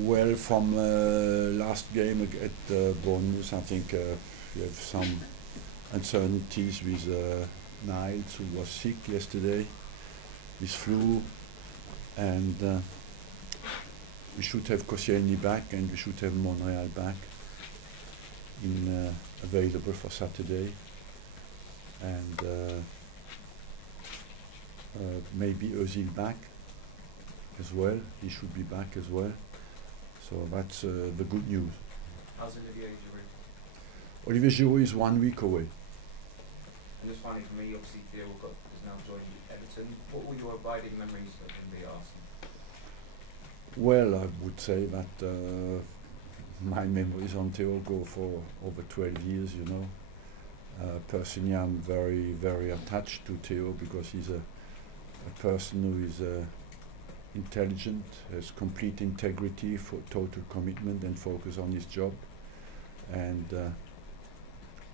Well, from last game at Bournemouth, I think we have some uncertainties with Niles, who was sick yesterday, with flu, and we should have Koscielny back, and we should have Monreal back in available for Saturday, and maybe Özil back as well. He should be back as well. So that's the good news. How's Olivier Giroud? Olivier Giroud is 1 week away. And just finally for me, obviously Theo has now joined Everton. What will your abiding memories of him be, Arsene? Well, I would say that my memories on Theo go for over 12 years, you know. Personally, I'm very, very attached to Theo because he's a person who is intelligent, has complete integrity, for total commitment and focus on his job. And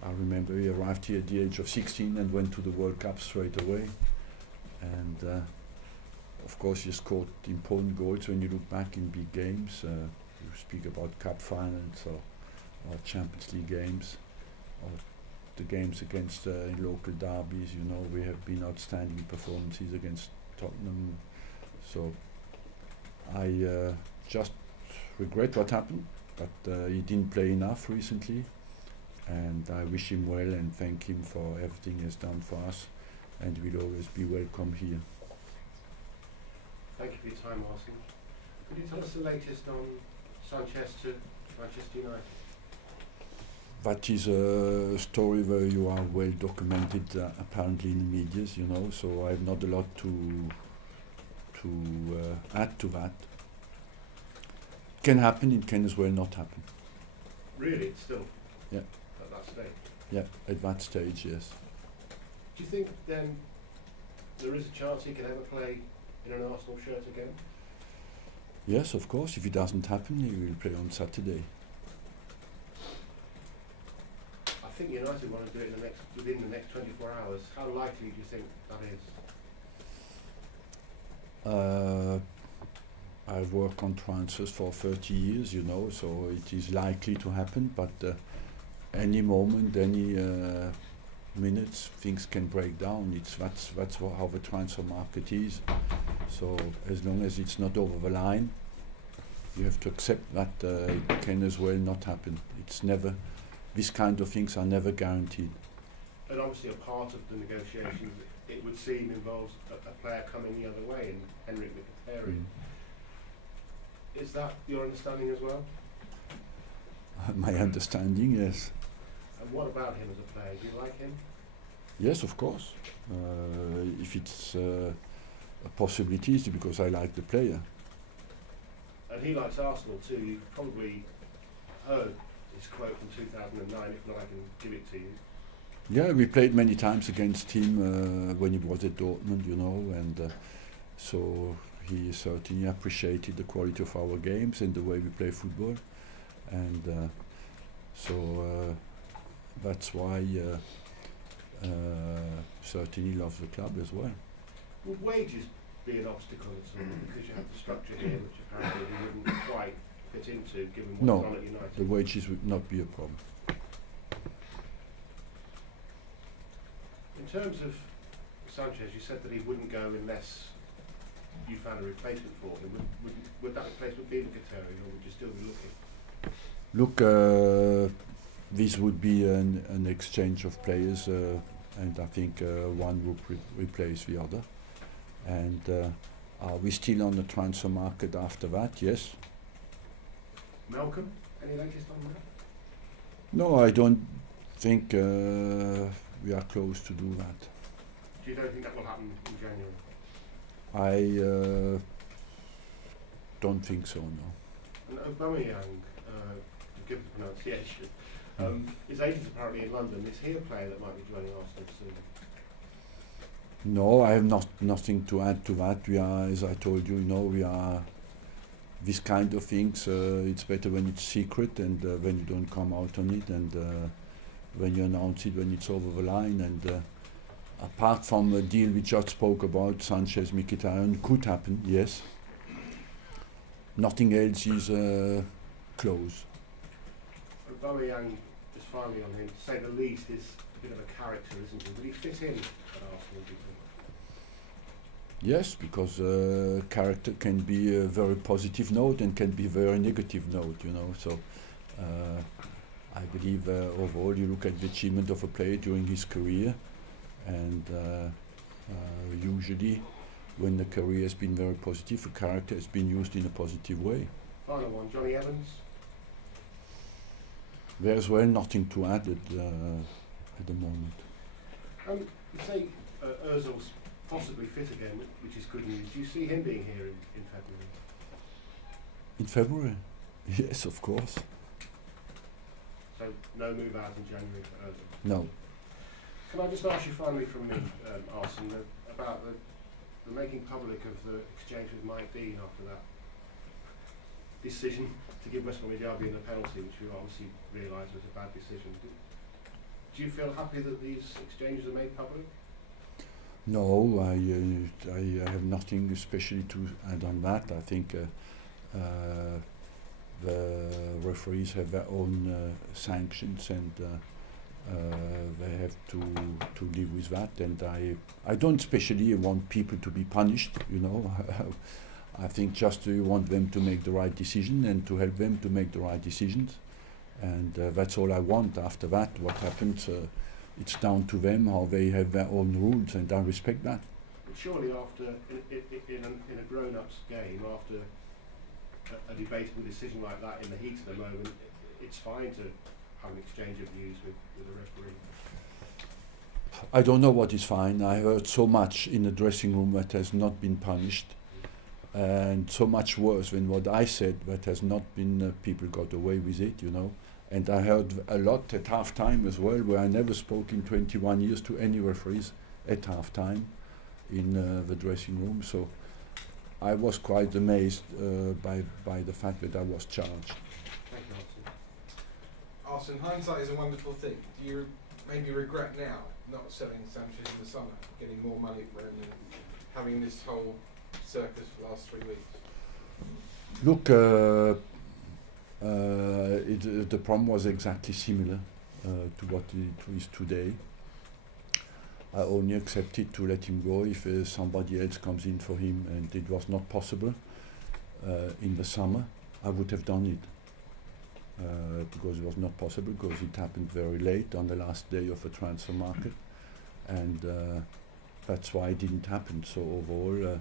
I remember he arrived here at the age of 16 and went to the World Cup straight away. And of course he scored important goals when you look back in big games. You speak about cup finals or Champions League games or the games against local derbies. You know, we have been outstanding performances against Tottenham. So I just regret what happened, but he didn't play enough recently, and I wish him well and thank him for everything he has done for us, and will always be welcome here. Thank you for your time, Arsene. Could you tell us the latest on Sanchez to Manchester United? That is a story where you are well documented apparently in the media, you know, so I have not a lot to add to that. It can happen, it can as well not happen. Really, it's still? Yeah. At that stage? Yeah, at that stage, yes. Do you think then there is a chance he can ever play in an Arsenal shirt again? Yes, of course. If it doesn't happen, he will play on Saturday. I think United want to do it within the next 24 hours. How likely do you think that is? I've worked on transfers for 30 years, you know, so it is likely to happen, but any moment, any minutes, things can break down. That's how the transfer market is. So as long as it's not over the line, you have to accept that it can as well not happen. It's never, these kind of things are never guaranteed. And obviously a part of the negotiations, it would seem, involves a player coming the other way, in Henrik Mkhitaryan. Is that your understanding as well? My understanding, yes. And what about him as a player? Do you like him? Yes, of course. If it's a possibility, it's because I like the player. And he likes Arsenal too. You've probably heard his quote from 2009. If not, I can give it to you. Yeah, we played many times against him when he was at Dortmund, you know, and so he certainly appreciated the quality of our games and the way we play football, and so that's why certainly loves the club as well. Would wages be an obstacle at all, because you have the structure here which apparently he wouldn't quite fit into given what's on at United? The wages would not be a problem. In terms of Sanchez, you said that he wouldn't go unless you found a replacement for him. Would that replacement be Mkhitaryan, or would you still be looking? Look, this would be an exchange of players, and I think one would replace the other. And are we still on the transfer market after that? Yes. Malcolm, any latest on that? No, I don't think we are close to do that. You don't think that will happen in January? I don't think so, no. And Aubameyang, forgive the pronunciation, his agent's apparently in London. Is he a player that might be joining Arsenal soon? No, I have nothing to add to that. We are, as I told you, we are this kind of things. It's better when it's secret and when you don't come out on it, and when you announce it when it's over the line. And apart from the deal we just spoke about, Sanchez Mkhitaryan could happen, yes. nothing else is close. Aubameyang, just finally on him, to say the least, is a bit of a character, isn't he? Would he fit in at Arsenal, do you think? Yes, because character can be a very positive note and can be a very negative note, you know. So I believe overall you look at the achievement of a player during his career, and usually when the career has been very positive, a character has been used in a positive way. Final one, Johnny Evans. There as well, nothing to add at the moment. You say Ozil's possibly fit again, which is good news. Do you see him being here in February? In February? Yes, of course. So no move out in January for Ozil? No. Can I just ask you finally from me, Arsene, about the making public of the exchange with Mike Dean after that decision to give West Bromwich Albion a penalty, which we obviously realised was a bad decision. Do you feel happy that these exchanges are made public? No, I have nothing especially to add on that. I think the referees have their own sanctions, and they have to live with that. And I don't especially want people to be punished, you know. I think just you want them to make the right decision and to help them to make the right decisions. And that's all I want. After that, what happens, it's down to them how they have their own rules, and I respect that. But surely after, in a grown-up's game, after a debatable decision like that in the heat of the moment, it's fine to have an exchange of views with a referee. I don't know what is fine. I heard so much in the dressing room that has not been punished, and so much worse than what I said that has not been, people got away with it, you know. And I heard a lot at half-time as well, where I never spoke in 21 years to any referees at half-time in the dressing room. So I was quite amazed by the fact that I was charged. Thank you, Arsene, hindsight is a wonderful thing. Do you maybe regret now not selling Sanchez in the summer, getting more money for him, and having this whole circus for the last 3 weeks? Look, the problem was exactly similar to what it is today. I only accepted to let him go if somebody else comes in for him, and it was not possible in the summer. I would have done it because it was not possible, because it happened very late on the last day of the transfer market, and that's why it didn't happen. So overall,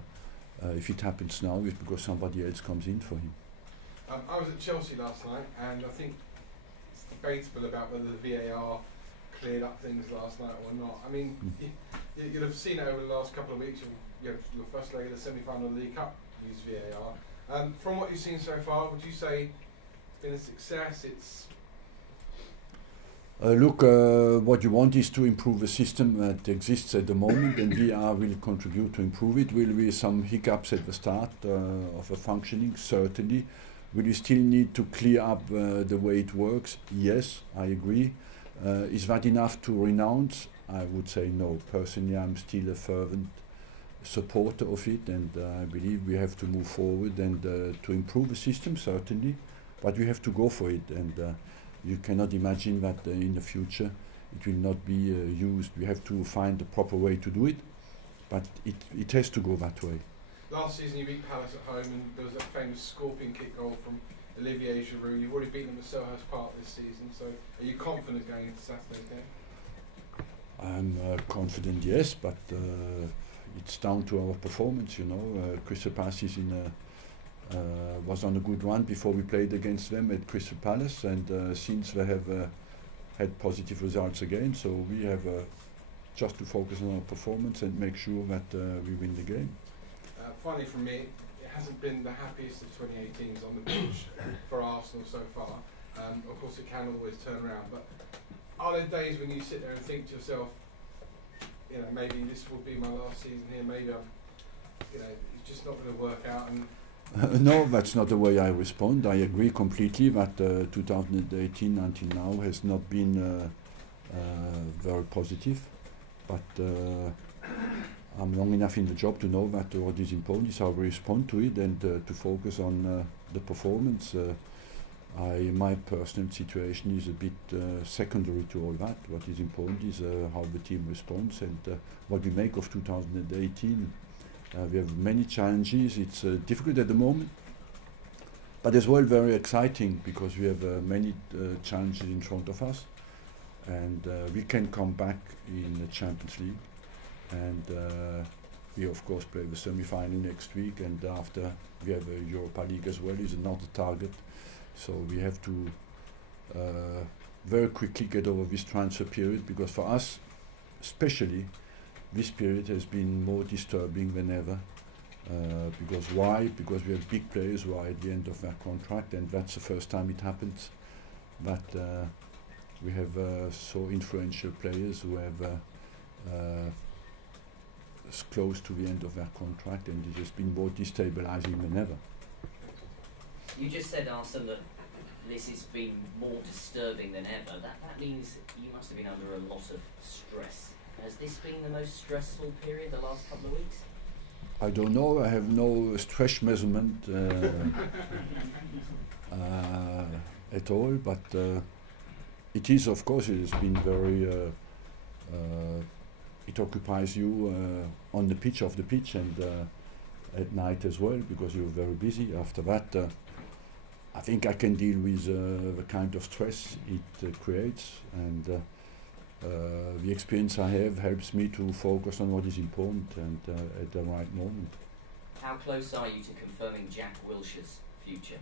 if it happens now, it's because somebody else comes in for him. I was at Chelsea last night, and I think it's debatable about whether the VAR cleared up things last night or not. I mean, you'll have seen it over the last couple of weeks. Your first leg of the semi-final of the League Cup used VAR. From what you've seen so far, would you say it's been a success? It's look, what you want is to improve the system that exists at the moment, and VAR will contribute to improve it. Will be some hiccups at the start of the functioning, certainly. Will you still need to clear up the way it works? Yes, I agree. Is that enough to renounce? I would say no. Personally, I'm still a fervent supporter of it, and I believe we have to move forward and to improve the system, certainly, but we have to go for it, and you cannot imagine that in the future it will not be used. We have to find the proper way to do it, but it has to go that way. last season you beat Palace at home, and there was that famous scorpion kick goal from Olivier Giroud. You've already beaten them at Selhurst Park this season, so are you confident going into Saturday's game? I'm confident, yes, but it's down to our performance, you know. Crystal Palace is was on a good run before we played against them at Crystal Palace, and since they have had positive results again, so we have just to focus on our performance and make sure that we win the game. Finally from me, it hasn't been the happiest of 2018s on the pitch for Arsenal so far. Of course it can always turn around, but are there days when you sit there and think to yourself, you know, maybe this will be my last season here, maybe I'm, you know, it's just not going to work out? And no, that's not the way I respond. I agree completely that 2018 until now has not been very positive, but I'm long enough in the job to know that what is important is how we respond to it, and to focus on the performance. My personal situation is a bit secondary to all that. What is important is how the team responds, and what we make of 2018. We have many challenges. It's difficult at the moment, but as well very exciting, because we have many challenges in front of us, and we can come back in the Champions League, and we of course play the semi-final next week, and after we have a Europa League as well, is another target. So we have to very quickly get over this transfer period, because for us especially this period has been more disturbing than ever. Because why? Because we have big players who are at the end of their contract, and that's the first time it happens that we have so influential players who have close to the end of their contract, and it has been more destabilizing than ever. You just said, Arsene, that this has been more disturbing than ever. That means you must have been under a lot of stress. Has this been the most stressful period the last couple of weeks? I don't know. I have no stress measurement at all, but it is, of course, it has been very. It occupies you on the pitch, off the pitch, and at night as well, because you're very busy. After that, I think I can deal with the kind of stress it creates, and the experience I have helps me to focus on what is important and at the right moment. How close are you to confirming Jack Wilshere's future?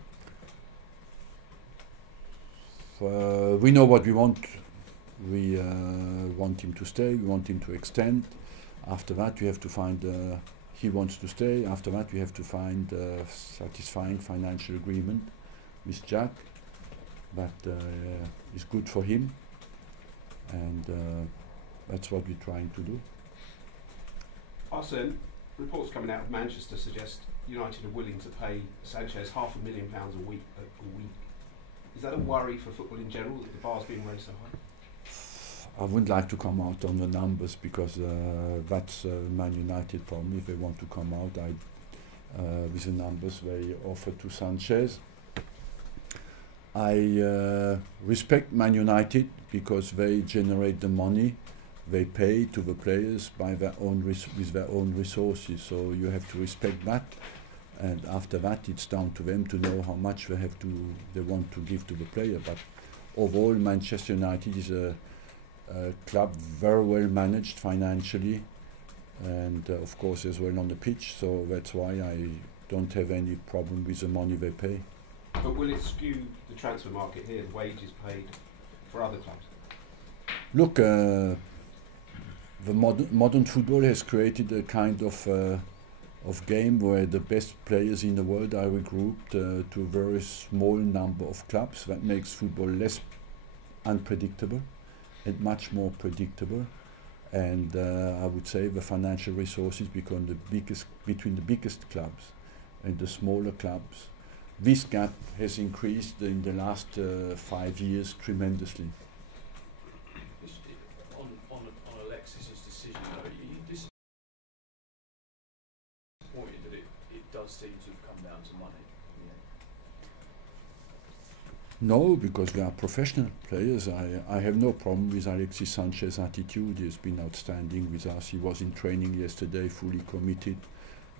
We know what we want. We want him to stay, we want him to extend. After that we have to find, he wants to stay. After that we have to find a satisfying financial agreement with Jack that is good for him, and that's what we're trying to do. Arsene, reports coming out of Manchester suggest United are willing to pay Sanchez £500,000 a week. Is that a worry for football in general, that the bar's being raised so high? I wouldn't like to come out on the numbers, because that's Man United problem. If they want to come out with the numbers they offer to Sanchez. I respect Man United because they generate the money, they pay to the players by their own with their own resources. So you have to respect that, and after that it's down to them to know how much they want to give to the player. But overall, Manchester United is a club very well managed financially, and of course as well on the pitch. So that's why I don't have any problem with the money they pay. But will it skew the transfer market here, the wages paid for other clubs? Look, the modern football has created a kind of game where the best players in the world are regrouped to a very small number of clubs. That makes football less unpredictable and much more predictable. And I would say the financial resources become between the biggest clubs and the smaller clubs. This gap has increased in the last 5 years tremendously. On Alexis's decision, though, are you disappointed that it does seem to have come down to money? No, because we are professional players. I have no problem with Alexis Sanchez's attitude. He has been outstanding with us. He was in training yesterday, fully committed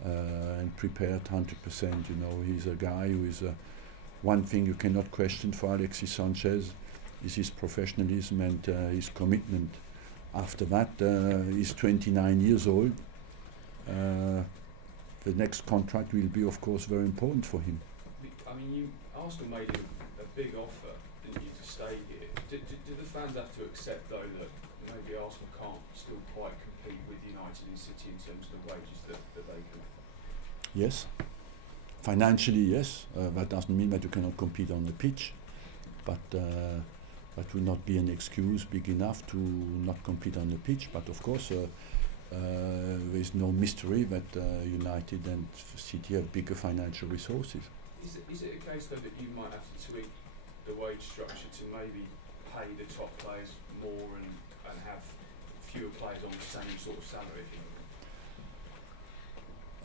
and prepared 100%. You know, he's a guy who is one thing you cannot question for Alexis Sanchez is his professionalism and his commitment. After that, he's 29 years old. The next contract will be, of course, very important for him. I mean, Arsenal made him a big offer, didn't you, to stay here? Did the fans have to accept, though, that maybe Arsenal can't still quite compete with United and City in terms of the wages that they can offer? Yes. Financially, yes. That doesn't mean that you cannot compete on the pitch, but that will not be an excuse big enough to not compete on the pitch. But of course, there is no mystery that United and City have bigger financial resources. Is it a case, though, that you might have to tweak the wage structure to maybe pay the top players more and have fewer players on the same sort of salary?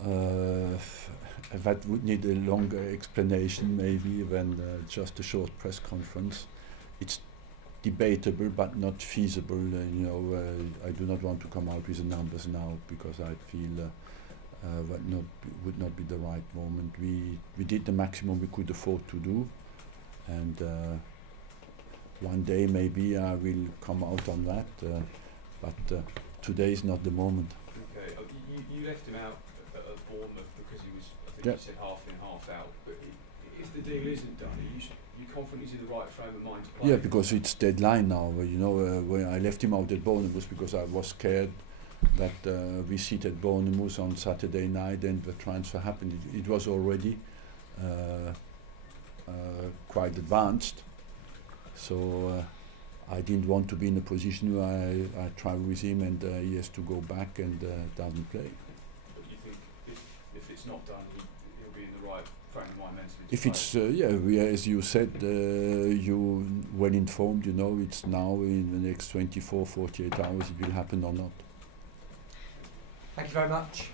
That would need a longer explanation maybe than just a short press conference. It's debatable but not feasible. I do not want to come out with the numbers now because I feel that would not be the right moment. We did the maximum we could afford to do, and one day maybe I will come out on that, but today is not the moment. Okay, you left him out at Bournemouth because he was, I think Yeah. you said half in, half out, but if the deal isn't done, are you confident he's in the right frame of mind to play? Yeah, because it's deadline now. When I left him out at Bournemouth because I was scared that we sit at Bournemouth on Saturday night and the transfer happened. It was already quite advanced, so I didn't want to be in a position where I travel with him and he has to go back and doesn't play. But you think if it's not done, he'll be in the right frame of mind mentally? If it's as you said, you well informed. It's now in the next 24, 48 hours. It will happen or not. Thank you very much.